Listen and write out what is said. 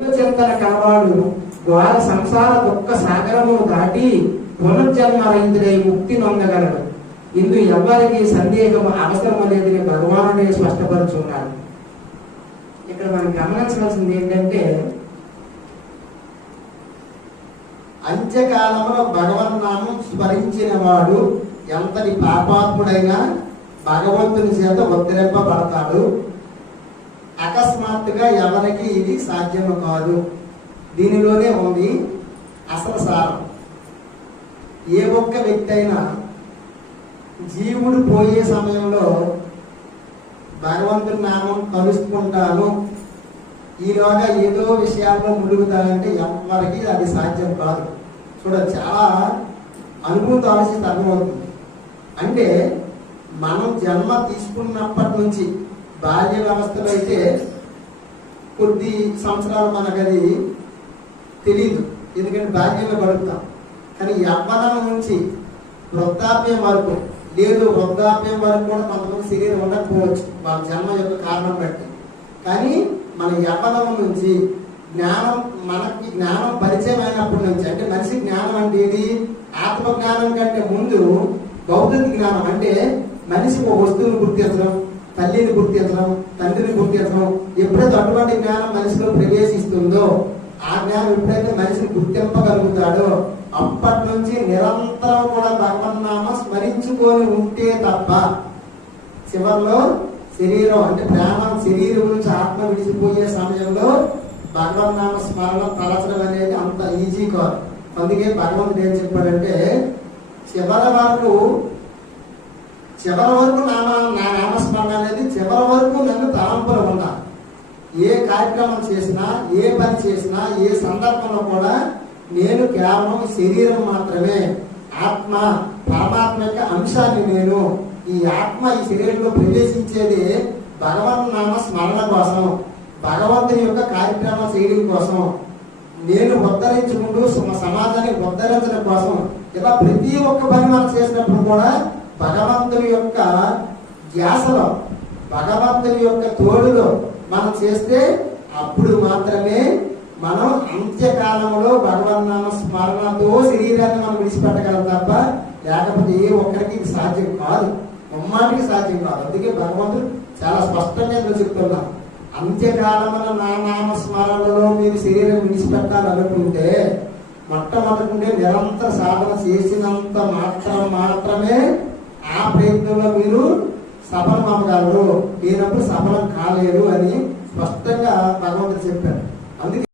చింతన కలవాడు ద్వార సంసార దుఃఖ సాగరమును దాటి పునర్జన్మ రహితుడై ముక్తి నొందగలడు. ఇందు ఎవ్వరికి సందేహం అవసరం లేదని భగవానుడే స్పష్టపరుచున్నాడు. ఇక్కడ మనం గమనించవలసింది ఏంటంటే, అంత్యకాలంలో భగవన్నామం స్మరించిన వాడు ఎంతటి పాపాత్ముడైనా భగవంతుని చేత ఉద్ధరింపబడతాడు. అకస్మాత్తుగా ఎవరికి ఇది సాధ్యము కాదు. దీనిలోనే ఉంది అసలు సారం. ఏ ఒక్క వ్యక్తి అయినా జీవుడు పోయే సమయంలో భగవంతుని నామం కలుసుకుంటాను, ఈలోగా ఏదో విషయాల్లో ములుగుతానంటే ఎవరికి అది సాధ్యం కాదు. చూడండి, చాలా అనుభూతి ఆలోచిస్తే అర్థమవుతుంది. అంటే మనం జన్మ తీసుకున్నప్పటి నుంచి బాల్య వ్యవస్థలో అయితే కొద్ది సంవత్సరాలు మనకు అది తెలియదు, ఎందుకంటే బాల్యంలో గడుపుతాం. కానీ యవ్వనం నుంచి వృద్ధాప్యం వరకు, లేదు వృద్ధాప్యం వరకు కూడా కొంతమంది శరీరం ఉండకపోవచ్చు వాళ్ళ జన్మ యొక్క కారణం బట్టి. కానీ మన యవ్వనం నుంచి మనకి జ్ఞానం పరిచయం అయినప్పటి నుంచి, అంటే మనిషి జ్ఞానం అంటే ఇది ఆత్మ జ్ఞానం కంటే ముందు భౌతిక జ్ఞానం అంటే మనిషి ఒక వస్తువుని గుర్తించడం, తల్లిని గుర్తించడం, తండ్రిని గుర్తించడం. ఎప్పుడైతే అటువంటి జ్ఞానం మనిషిలో ప్రవేశిస్తుందో, ఆ జ్ఞానం ఎప్పుడైతే మనిషిని గుర్తింపగలుగుతాడో అప్పటి నుంచి నిరంతరం కూడా భగవన్నామ స్మరించుకొని ఉంటే తప్ప చివరిలో శరీరం అంటే ప్రాణం శరీరం నుంచి ఆత్మ విడిచిపోయే సమయంలో భగవన్నామ స్మరణ తలచడం అనేది అంత ఈజీ కాదు. అందుకే భగవంతుడు ఏం చెప్పాడంటే, చివరి వరకు నా నామస్మరణ అనేది చివరి వరకు నన్ను తలంపులో ఉండాలి. ఏ కార్యక్రమం చేసినా, ఏ పని చేసినా, ఏ సందర్భంలో కూడా నేను కేవలం శరీరం మాత్రమే, ఆత్మ పరమాత్మ యొక్క అంశాన్ని నేను. ఈ ఆత్మ ఈ శరీరంలో ప్రవేశించేది భగవన్నామ స్మరణ కోసం, భగవంతుని యొక్క కార్యక్రమం చేయడం కోసం, నేను ఉద్ధరించుకుంటూ సమాజాన్ని ఉద్ధరించడం కోసం. ఇలా ప్రతి ఒక్క పని మనం చేసినప్పుడు కూడా భగవంతుని యొక్క ధ్యాసలో, భగవంతుని యొక్క తోడులో మనం చేస్తే అప్పుడు మాత్రమే మనం అంత్యకాలంలో భగవన్నామ స్మరణతో శరీరాన్ని మనం విడిచిపెట్టగలం తప్ప లేకపోతే ఏ ఒక్కరికి ఇది సాధ్యం కాదు, అమ్మాటికి సాధ్యం కాదు. అందుకే భగవంతుడు చాలా స్పష్టంగా చెప్తున్నాం, అంత్యకాలమున నా నామ స్మరణలో మీరు శరీరం విడిచిపెట్టాలనుకుంటే మొట్టమొదటి నిరంతర సాధన చేసినంత మాత్రమే ఆ ప్రయత్నంలో మీరు సఫలం అవ్వగలరు, లేనప్పుడు సఫలం కాలేరు అని స్పష్టంగా భగవంతుడు చెప్పారు. అందుకే